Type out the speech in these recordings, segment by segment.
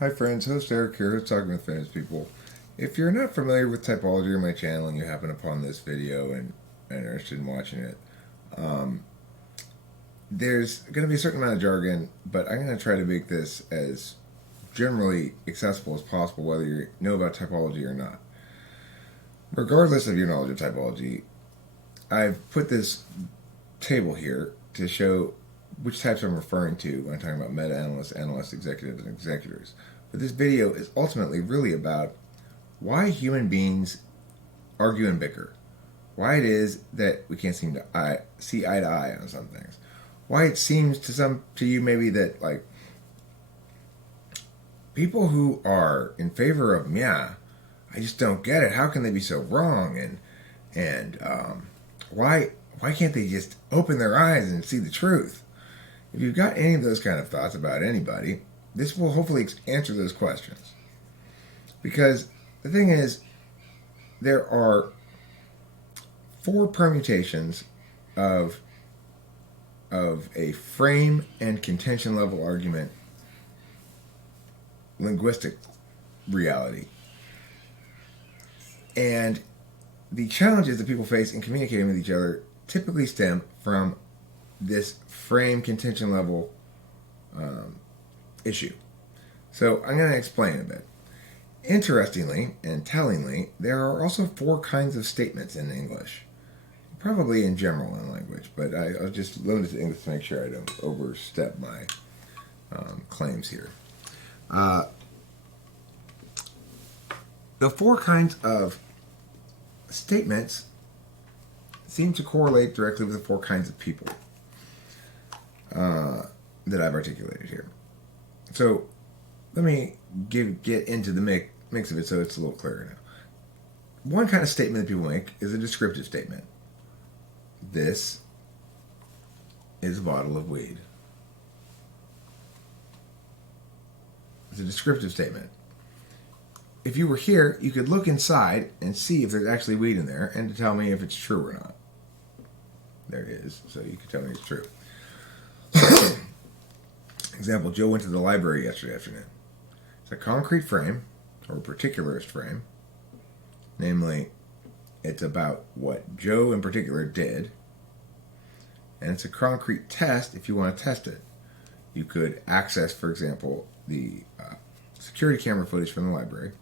Hi friends, host Eric here, host Talking with Famous People. If you're not familiar with typology on my channel and you happen upon this video and are interested in watching it, there's going to be a certain amount of jargon, but I'm going to try to make this as generally accessible as possible, whether you know about typology or not. Regardless of your knowledge of typology, I've put this table here to show which types I'm referring to when I'm talking about meta-analysts, analysts, executives, and executors. But this video is ultimately really about why human beings argue and bicker. Why it is that we can't seem to see eye to eye on some things. Why it seems to you maybe that like people who are in favor of I just don't get it. How can they be so wrong? And why can't they just open their eyes and see the truth? If you've got any of those kind of thoughts about anybody, this will hopefully answer those questions. Because the thing is, there are 4 permutations of a frame and contention level argument linguistic reality. And the challenges that people face in communicating with each other typically stem from this frame contention level issue. So I'm going to explain a bit. Interestingly and tellingly, there are also 4 kinds of statements in English. Probably in general in language, but I'll just limit it to English to make sure I don't overstep my claims here. The 4 kinds of statements seem to correlate directly with the 4 kinds of people that I've articulated here. So let me get into the mix of it so it's a little clearer now. One kind of statement that people make is a descriptive statement. This is a bottle of weed. It's a descriptive statement. If you were here, you could look inside and see if there's actually weed in there and to tell me if it's true or not. There it is, so you can tell me it's true. Example, Joe went to the library yesterday afternoon. It's a concrete frame, or a particularist frame. Namely, it's about what Joe in particular did. And it's a concrete test if you want to test it. You could access, for example, the security camera footage from the library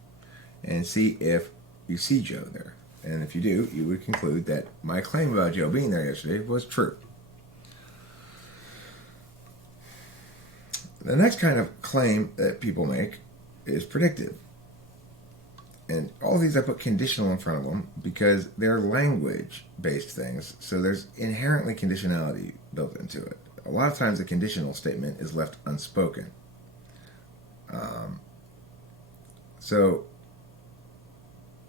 and see if you see Joe there. And if you do, you would conclude that my claim about Joe being there yesterday was true. The next kind of claim that people make is predictive. And all of these I put conditional in front of them because they're language-based things, so there's inherently conditionality built into it. A lot of times a conditional statement is left unspoken. So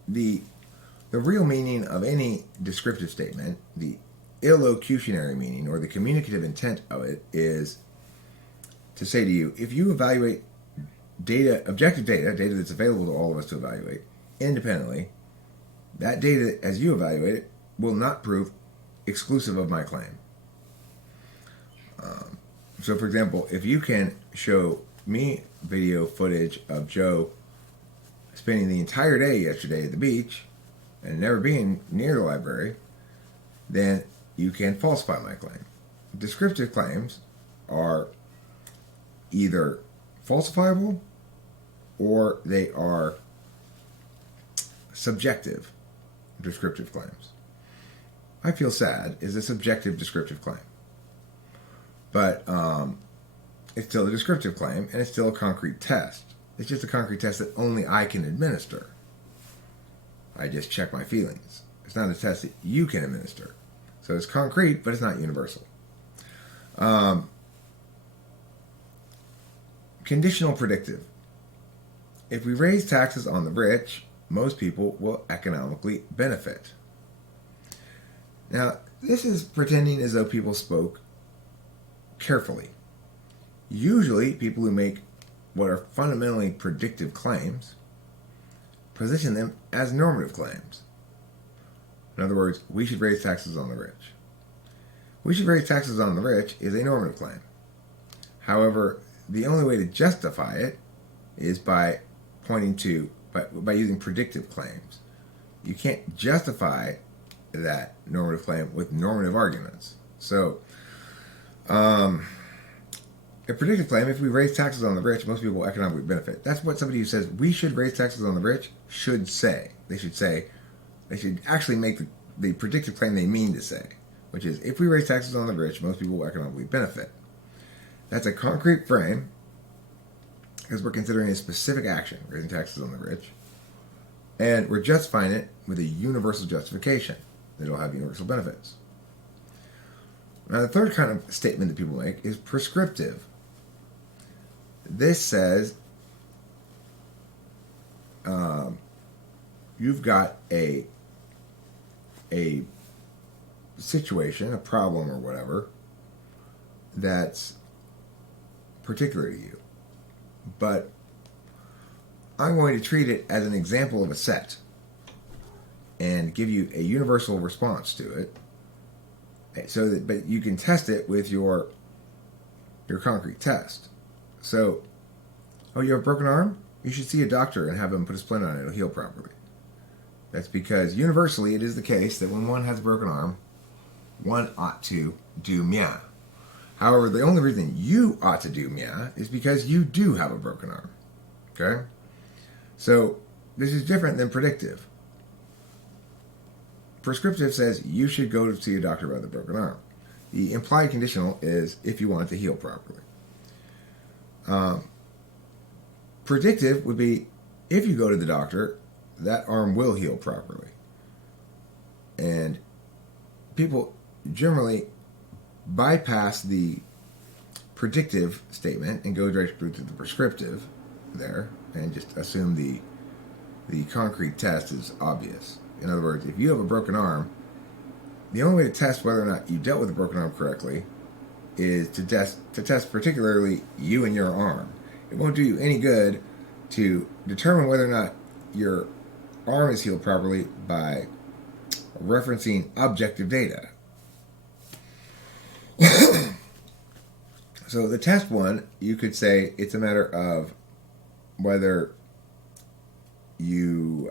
the real meaning of any descriptive statement, the illocutionary meaning or the communicative intent of it is to say to you, if you evaluate data, objective data that's available to all of us to evaluate independently, that data as you evaluate it will not prove exclusive of my claim. So for example, if you can show me video footage of Joe spending the entire day yesterday at the beach and never being near the library, then you can falsify my claim. Descriptive claims are either falsifiable or they are subjective descriptive claims. I feel sad is a subjective descriptive claim. But it's still a descriptive claim and it's still a concrete test. It's just a concrete test that only I can administer. I just check my feelings. It's not a test that you can administer. So it's concrete, but it's not universal. Conditional predictive. If we raise taxes on the rich, most people will economically benefit. Now, this is pretending as though people spoke carefully. Usually, people who make what are fundamentally predictive claims position them as normative claims. In other words, we should raise taxes on the rich. We should raise taxes on the rich is a normative claim. However, the only way to justify it is by pointing to, by using predictive claims. You can't justify that normative claim with normative arguments. So, a predictive claim, if we raise taxes on the rich, most people will economically benefit. That's what somebody who says we should raise taxes on the rich should say. They should actually make the predictive claim they mean to say, which is, if we raise taxes on the rich, most people will economically benefit. That's a concrete frame because we're considering a specific action, raising taxes on the rich, and we're justifying it with a universal justification that it'll have universal benefits. Now, the third kind of statement that people make is prescriptive. This says you've got a situation, a problem or whatever, that's particular to you. But I'm going to treat it as an example of a set and give you a universal response to it. So that, but you can test it with your concrete test. So, oh, you have a broken arm? You should see a doctor and have him put a splint on it. It'll heal properly. That's because universally it is the case that when one has a broken arm, one ought to do meow. However, the only reason you ought to do meow is because you do have a broken arm. Okay? So, this is different than predictive. Prescriptive says you should go to see a doctor about the broken arm. The implied conditional is if you want it to heal properly. Predictive would be if you go to the doctor, that arm will heal properly. And people generally bypass the predictive statement and go directly to the prescriptive there and just assume the concrete test is obvious. In other words, if you have a broken arm, the only way to test whether or not you dealt with the broken arm correctly is to test particularly you and your arm. It won't do you any good to determine whether or not your arm is healed properly by referencing objective data. So the test one, you could say it's a matter of whether you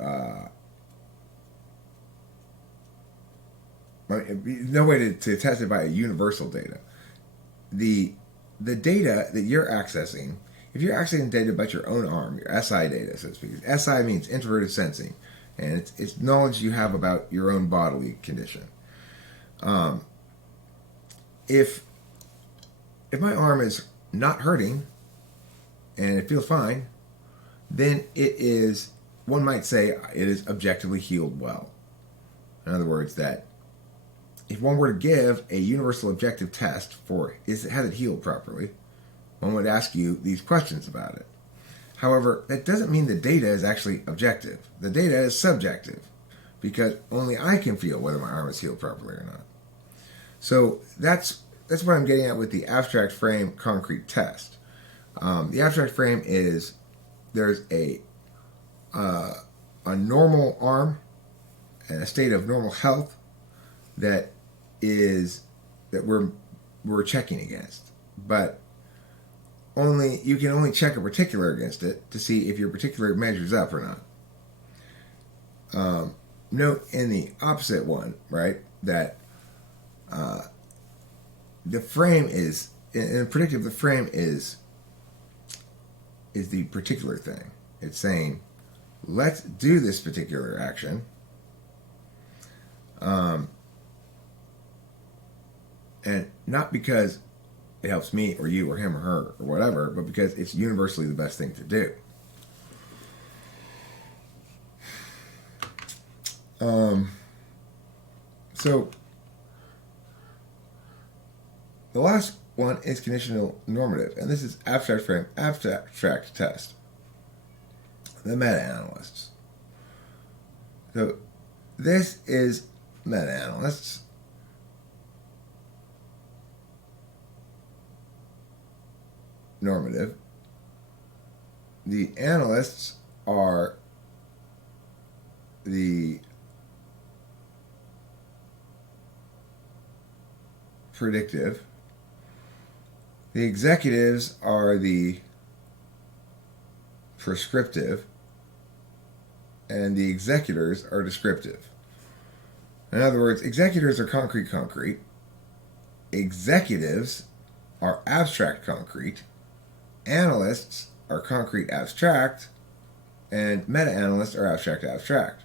no way to test it by a universal data. The data that you're accessing, if you're accessing data about your own arm, your SI data, so to speak. SI means introverted sensing, and it's knowledge you have about your own bodily condition. If my arm is not hurting and it feels fine, then it is, one might say, it is objectively healed well. In other words, that if one were to give a universal objective test for has it healed properly, one would ask you these questions about it. However, that doesn't mean the data is actually objective. The data is subjective because only I can feel whether my arm is healed properly or not. So that's what I'm getting at with the abstract frame concrete test. The abstract frame is there's a normal arm and a state of normal health that we're checking against, but you can only check a particular against it to see if your particular measures up or not. Note in the opposite one, right, that the frame is in predictive. The frame is the particular thing. It's saying, let's do this particular action. And not because it helps me or you or him or her or whatever, but because it's universally the best thing to do. So the last one is conditional normative, and this is abstract frame, abstract test. The meta-analysts. So this is meta-analysts. Normative. The analysts are the predictive. The executives are the prescriptive, and the executors are descriptive. In other words, executors are concrete. Executives are abstract concrete. Analysts are concrete abstract. And meta-analysts are abstract.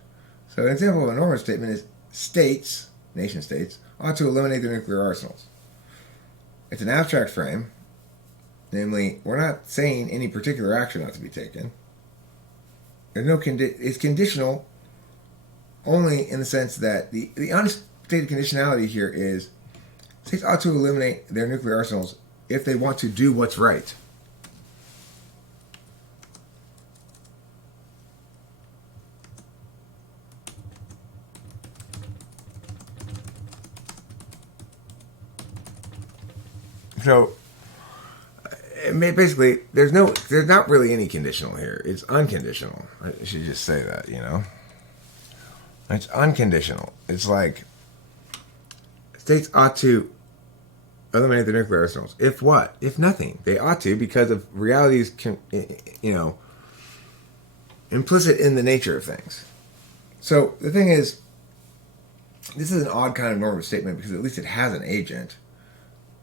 So an example of a normative statement is states, nation states, ought to eliminate their nuclear arsenals. It's an abstract frame. Namely, we're not saying any particular action ought to be taken. There's no it's conditional only in the sense that the unstated conditionality here is states ought to eliminate their nuclear arsenals if they want to do what's right. So basically, there's not really any conditional here. It's unconditional. I should just say that, It's unconditional. It's like states ought to eliminate the nuclear arsenals. If what? If nothing. They ought to because of realities, implicit in the nature of things. So the thing is, this is an odd kind of normative statement because at least it has an agent.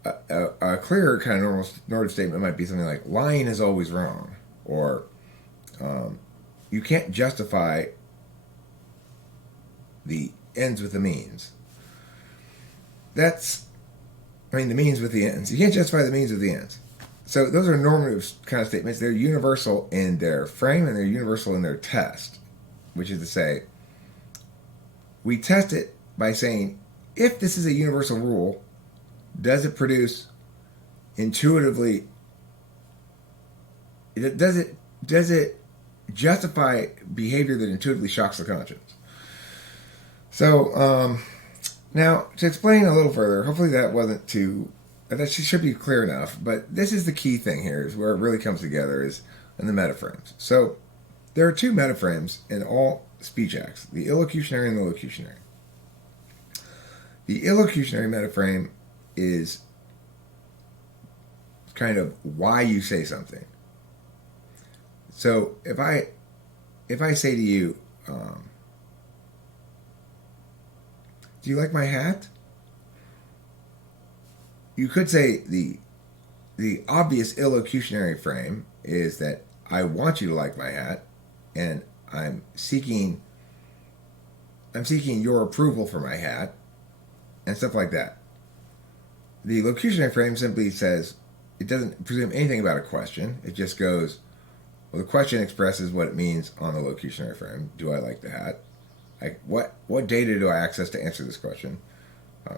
A clearer kind of normative statement might be something like lying is always wrong, or you can't justify the ends with the means. The means with the ends. You can't justify the means with the ends. So those are normative kind of statements. They're universal in their frame and they're universal in their test, which is to say, we test it by saying, if this is a universal rule, does it produce intuitively? Does it justify behavior that intuitively shocks the conscience? So now to explain a little further, hopefully that should be clear enough. But this is the key thing here, is where it really comes together, is in the metaframes. So there are two metaframes in all speech acts: the illocutionary and the locutionary. The illocutionary metaframe is kind of why you say something. So if I say to you, do you like my hat? You could say the obvious illocutionary frame is that I want you to like my hat, and I'm seeking your approval for my hat, and stuff like that. The locutionary frame simply says, it doesn't presume anything about a question. It just goes, well, the question expresses what it means on the locutionary frame. Do I like the hat? What data do I access to answer this question?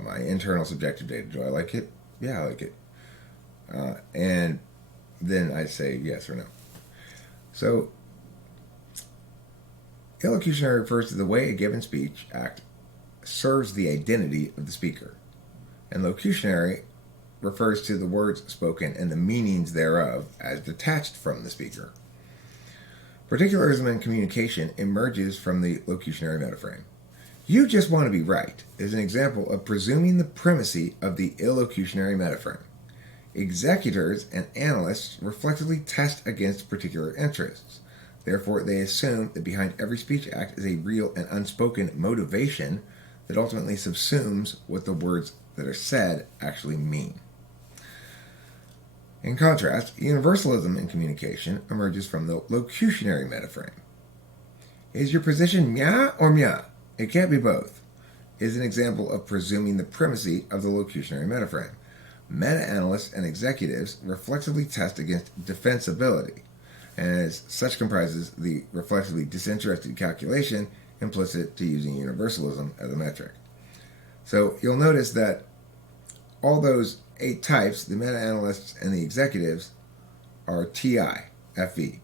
My internal subjective data. Do I like it? Yeah, I like it. And then I say yes or no. So illocutionary refers to the way a given speech act serves the identity of the speaker. And locutionary refers to the words spoken and the meanings thereof as detached from the speaker. Particularism in communication emerges from the locutionary metaframe. You just want to be right is an example of presuming the primacy of the illocutionary metaframe. Executors and analysts reflexively test against particular interests. Therefore, they assume that behind every speech act is a real and unspoken motivation that ultimately subsumes what the words that are said actually mean. In contrast, universalism in communication emerges from the locutionary metaframe. Is your position mya or mya? It can't be both. Is an example of presuming the primacy of the locutionary metaframe. Meta-analysts and executives reflexively test against defensibility, and as such comprises the reflexively disinterested calculation implicit to using universalism as a metric. So you'll notice that all those 8 types, the meta-analysts and the executives, are TI, FE.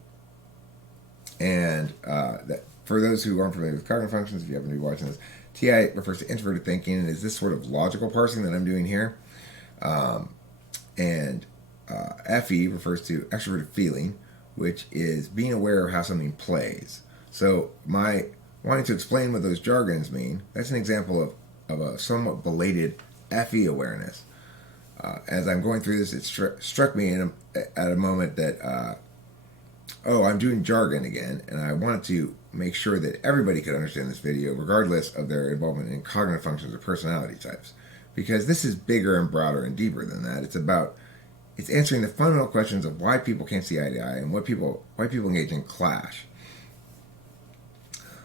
And that for those who aren't familiar with cognitive functions, if you happen to be watching this, TI refers to introverted thinking and is this sort of logical parsing that I'm doing here. And FE refers to extroverted feeling, which is being aware of how something plays. So my wanting to explain what those jargons mean, that's an example of a somewhat belated FE awareness. As I'm going through this, it struck me at a moment that oh, I'm doing jargon again, and I wanted to make sure that everybody could understand this video, regardless of their involvement in cognitive functions or personality types. Because this is bigger and broader and deeper than that. It's answering the fundamental questions of why people can't see eye to eye and why people engage in clash.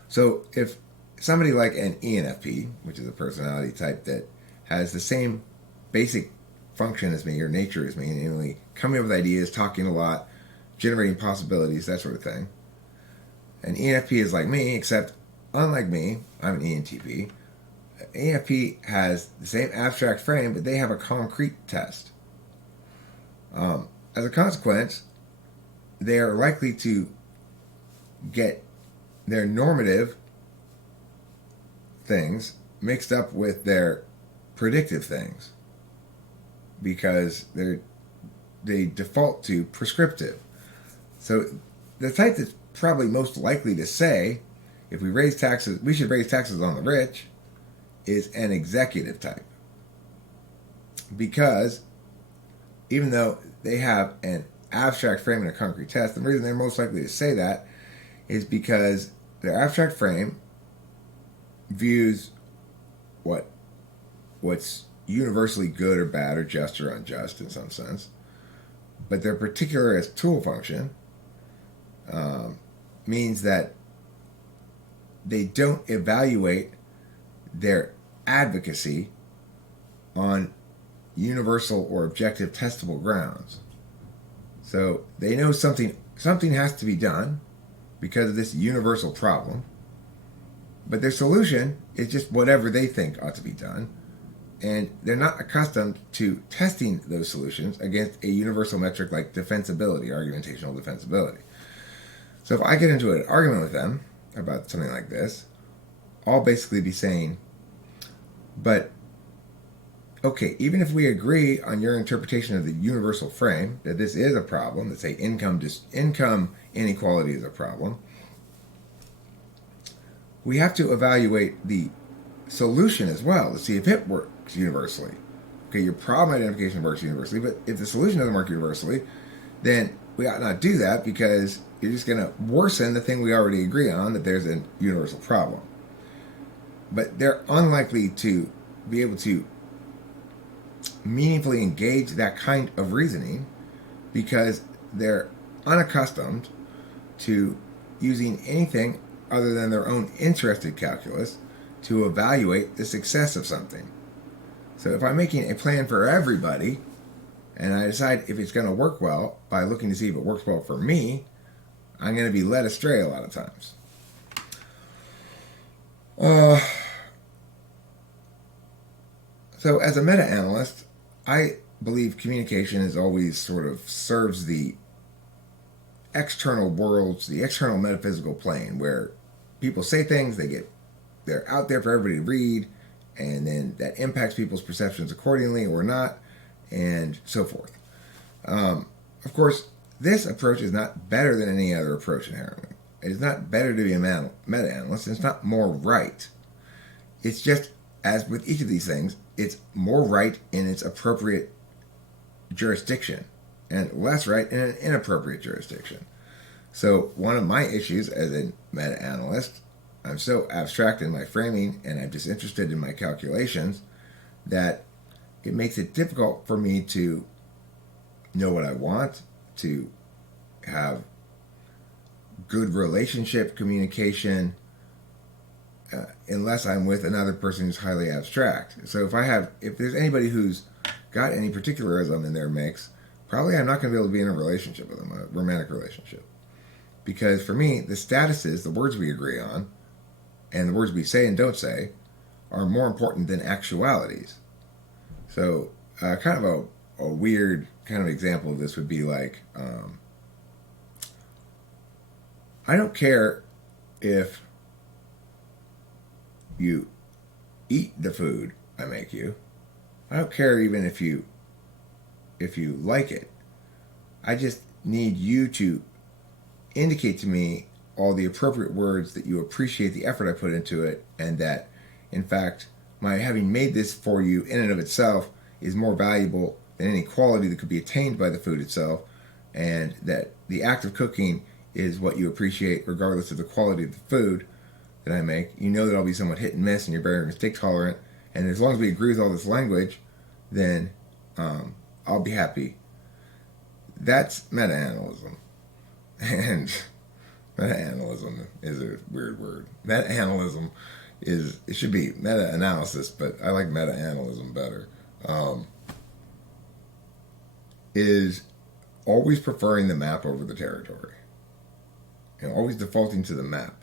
So if somebody like an ENFP, which is a personality type that has the same basic function as me or nature as me, namely coming up with ideas, talking a lot, generating possibilities, that sort of thing. An ENFP is like me, except unlike me, I'm an ENTP. An ENFP has the same abstract frame, but they have a concrete test. As a consequence, they are likely to get their normative things mixed up with their predictive things because they default to prescriptive. So the type that's probably most likely to say, if we raise taxes, we should raise taxes on the rich, is an executive type. Because even though they have an abstract frame and a concrete test, the reason they're most likely to say that is because their abstract frame views what's universally good or bad or just or unjust in some sense, but their particular as tool function means that they don't evaluate their advocacy on universal or objective testable grounds. So they know something has to be done because of this universal problem, but their solution is just whatever they think ought to be done, and they're not accustomed to testing those solutions against a universal metric like defensibility, argumentational defensibility. So if I get into an argument with them about something like this, I'll basically be saying, but okay, even if we agree on your interpretation of the universal frame, that this is a problem, that say income inequality is a problem, we have to evaluate the solution as well to see if it works universally. Okay, your problem identification works universally, but if the solution doesn't work universally, then we ought not do that because you're just going to worsen the thing we already agree on, that there's a universal problem. But they're unlikely to be able to meaningfully engage that kind of reasoning because they're unaccustomed to using anything other than their own interested calculus to evaluate the success of something. So if I'm making a plan for everybody and I decide if it's going to work well by looking to see if it works well for me, I'm going to be led astray a lot of times. So as a meta-analyst, I believe communication is always sort of serves the external worlds, the external metaphysical plane, where people say things, they're out there for everybody to read, and then that impacts people's perceptions accordingly or not, and so forth. Of course, this approach is not better than any other approach inherently. It's not better to be a meta-analyst. It's not more right. It's just, as with each of these things, it's more right in its appropriate jurisdiction and less right in an inappropriate jurisdiction. So one of my issues as a meta-analyst, I'm so abstract in my framing and I'm disinterested in my calculations that it makes it difficult for me to know what I want, to have good relationship communication, unless I'm with another person who's highly abstract. So if there's anybody who's got any particularism in their mix, probably I'm not going to be able to be in a relationship with them, a romantic relationship. Because for me, the statuses, the words we agree on, and the words we say and don't say, are more important than actualities. So kind of a weird kind of example of this would be like, I don't care if you eat the food I make you. I don't care even if you like it. I just need you to indicate to me all the appropriate words that you appreciate the effort I put into it, and that, in fact, my having made this for you in and of itself is more valuable than any quality that could be attained by the food itself, and that the act of cooking is what you appreciate regardless of the quality of the food that I make. You know that I'll be somewhat hit and miss and you're very mistake tolerant. And as long as we agree with all this language, then I'll be happy. That's meta-analysm. And meta-analysm is a weird word. Meta-analysm it should be meta-analysis, but I like meta-analysm better. Is always preferring the map over the territory. And always defaulting to the map.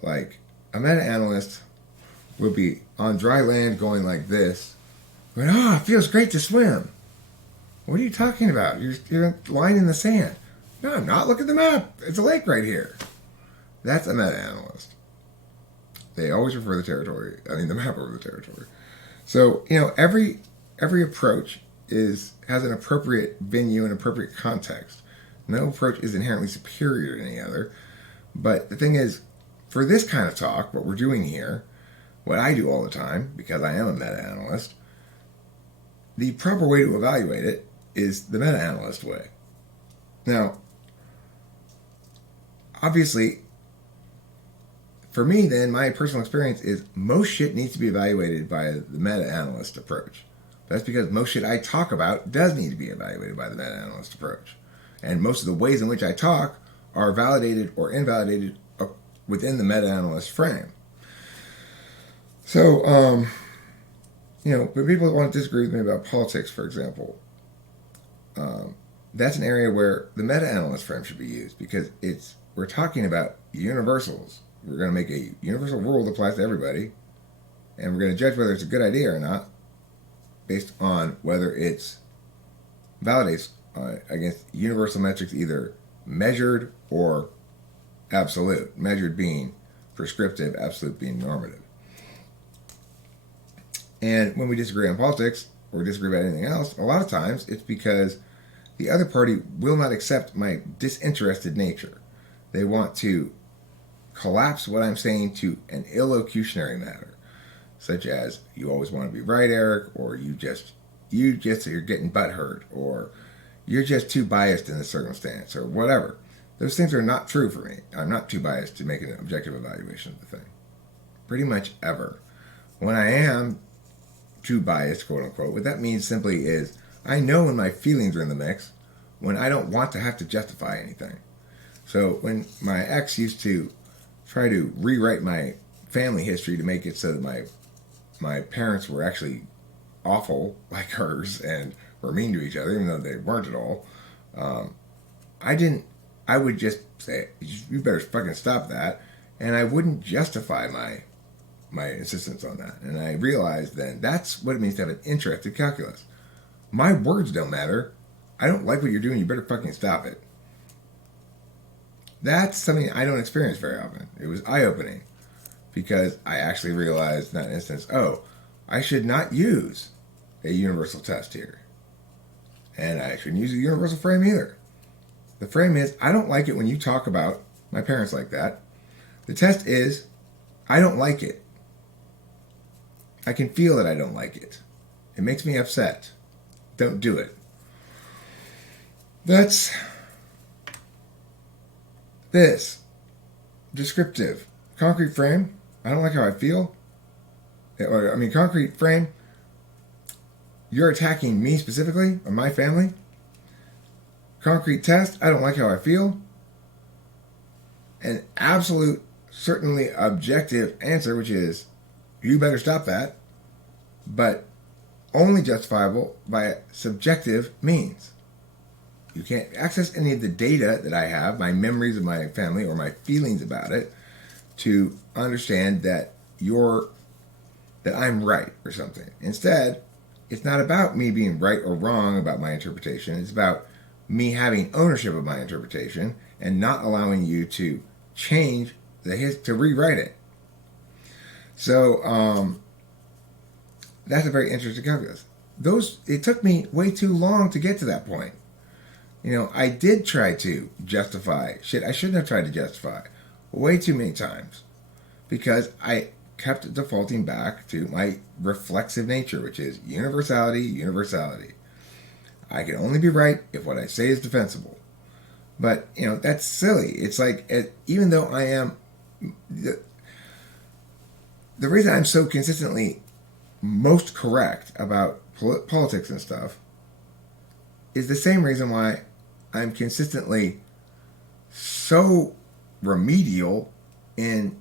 Like, a meta-analyst would be on dry land going like this. Going, it feels great to swim. What are you talking about? You're lying in the sand. No, I'm not. Look at the map. It's a lake right here. That's a meta-analyst. They always prefer the map over the territory. So, every approach has an appropriate venue and appropriate context. No approach is inherently superior to any other. But the thing is, for this kind of talk, what we're doing here, what I do all the time, because I am a meta-analyst, the proper way to evaluate it is the meta-analyst way. Now, obviously, for me then, my personal experience is most shit needs to be evaluated by the meta-analyst approach. That's because most shit I talk about does need to be evaluated by the meta-analyst approach. And most of the ways in which I talk are validated or invalidated within the meta-analyst frame. So, but people want to disagree with me about politics, for example. That's an area where the meta-analyst frame should be used because we're talking about universals. We're going to make a universal rule that applies to everybody, and we're going to judge whether it's a good idea or not based on whether it validates against universal metrics, either measured or absolute. Measured being prescriptive, absolute being normative. And when we disagree on politics or disagree about anything else, a lot of times it's because the other party will not accept my disinterested nature. They want to collapse what I'm saying to an illocutionary matter, such as you always want to be right, Eric, or you're getting butthurt, or you're just too biased in this circumstance, or whatever. Those things are not true for me. I'm not too biased to make an objective evaluation of the thing. Pretty much ever. When I am too biased, quote unquote, what that means simply is I know when my feelings are in the mix, when I don't want to have to justify anything. So when my ex used to try to rewrite my family history to make it so that my parents were actually awful like hers and were mean to each other, even though they weren't at all, I would just say, you better fucking stop that, and I wouldn't justify my insistence on that. And I realized then that's what it means to have an interested calculus. My words don't matter. I don't like what you're doing, you better fucking stop it. That's something I don't experience very often. It was eye-opening because I actually realized in that instance, I should not use a universal test here. And I shouldn't use a universal frame either. The frame is, I don't like it when you talk about my parents like that. The test is, I don't like it. I can feel that I don't like it. It makes me upset. Don't do it. That's this. Descriptive. Concrete frame. I don't like how I feel. Concrete frame. You're attacking me specifically, or my family. Concrete test. I don't like how I feel. An absolute, certainly objective answer, which is, you better stop that, but only justifiable by subjective means. You can't access any of the data that I have, my memories of my family or my feelings about it, to understand that I'm right or something. Instead, it's not about me being right or wrong about my interpretation. It's about me having ownership of my interpretation and not allowing you to change to rewrite it. So that's a very interesting calculus. It took me way too long to get to that point. I did try to justify shit I shouldn't have tried to justify way too many times because I kept defaulting back to my reflexive nature, which is universality. I can only be right if what I say is defensible. But, that's silly. It's like, even though I am, the reason I'm so consistently most correct about politics and stuff is the same reason why I'm consistently so remedial in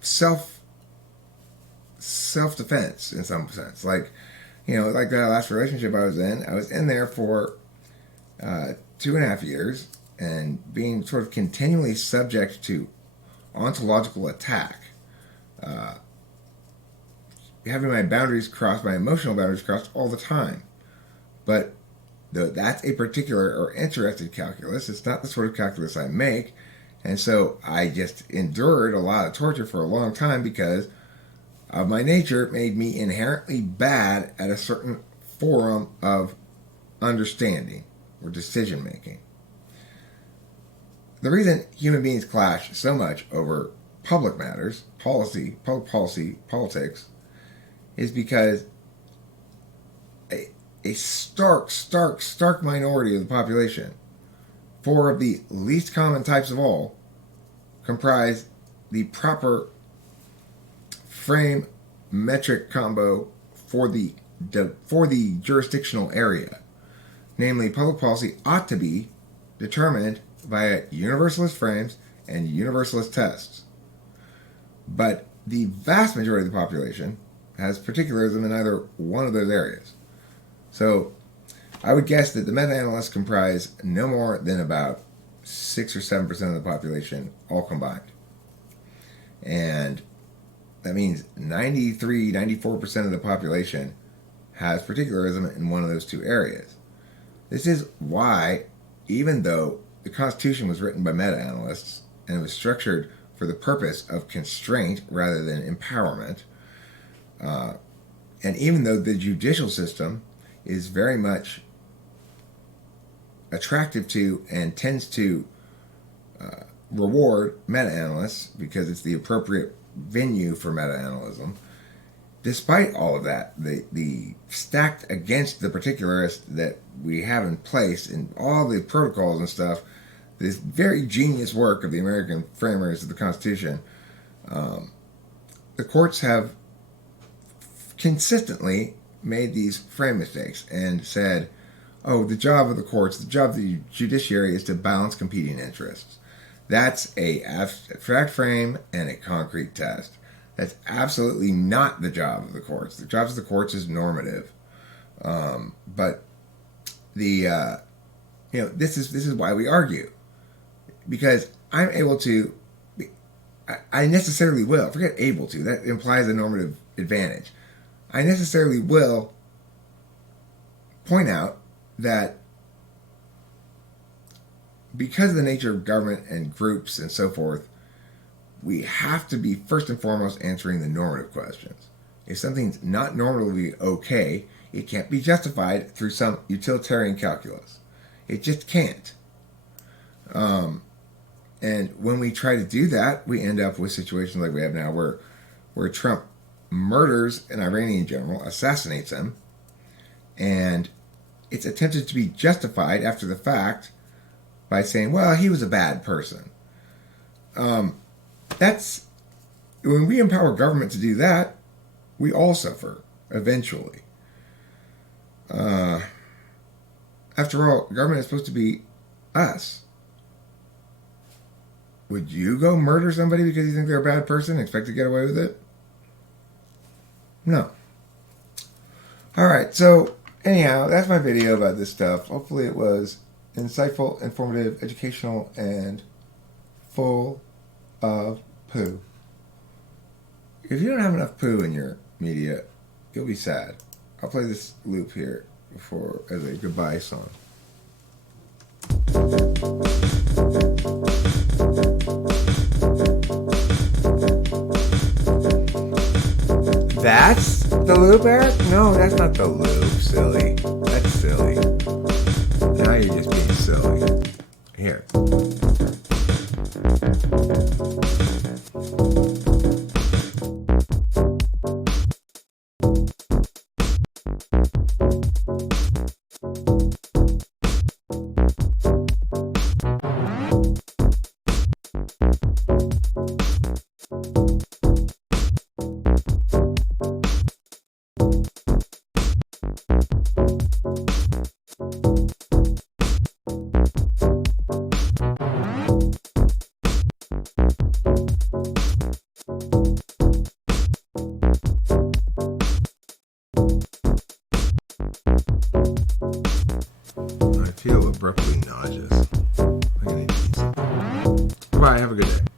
self-defense in some sense. Like, like that last relationship I was in there for 2.5 years and being sort of continually subject to ontological attack, having my boundaries crossed, my emotional boundaries crossed all the time. But that's a particular or interested calculus. It's not the sort of calculus I make. And so I just endured a lot of torture for a long time because of my nature. It made me inherently bad at a certain forum of understanding or decision making. The reason human beings clash so much over public matters, public policy, politics, is because a stark minority of the population, 4 of the least common types of all, comprise the proper frame metric combo for the jurisdictional area. Namely, public policy ought to be determined via universalist frames and universalist tests. But the vast majority of the population has particularism in either one of those areas. So I would guess that the meta-analysts comprise no more than about 6 or 7% of the population all combined. And that means 93, 94% of the population has particularism in one of those two areas. This is why, even though the Constitution was written by meta-analysts and it was structured for the purpose of constraint rather than empowerment, and even though the judicial system is very much attractive to and tends to reward meta-analysts because it's the appropriate venue for meta-analysm, despite all of that, the stacked against the particularist that we have in place in all the protocols and stuff, this very genius work of the American framers of the Constitution, the courts have consistently made these frame mistakes and said, oh, the job of the courts, the job of the judiciary is to balance competing interests. That's a abstract frame and a concrete test. That's absolutely not the job of the courts. The job of the courts is normative. But the this is why we argue, because I'm able to. I necessarily will. Forget able to. That implies a normative advantage. I necessarily will point out that because of the nature of government and groups and so forth, we have to be first and foremost answering the normative questions. If something's not normatively okay, it can't be justified through some utilitarian calculus. It just can't. And when we try to do that, we end up with situations like we have now where Trump murders an Iranian general, assassinates him, and it's attempted to be justified after the fact by saying, well, he was a bad person. That's when we empower government to do that, we all suffer eventually. After all, government is supposed to be us. Would you go murder somebody because you think they're a bad person and expect to get away with it? No. Alright, so anyhow, that's my video about this stuff. Hopefully it was insightful, informative, educational, and full of poo. If you don't have enough poo in your media, you'll be sad. I'll play this loop here as a goodbye song. That's the loop, Eric? No, that's not the loop, silly. That's silly. Now you're just being silly. Here. abruptly nauseous. I'm gonna need to eat something. Goodbye. Have a good day.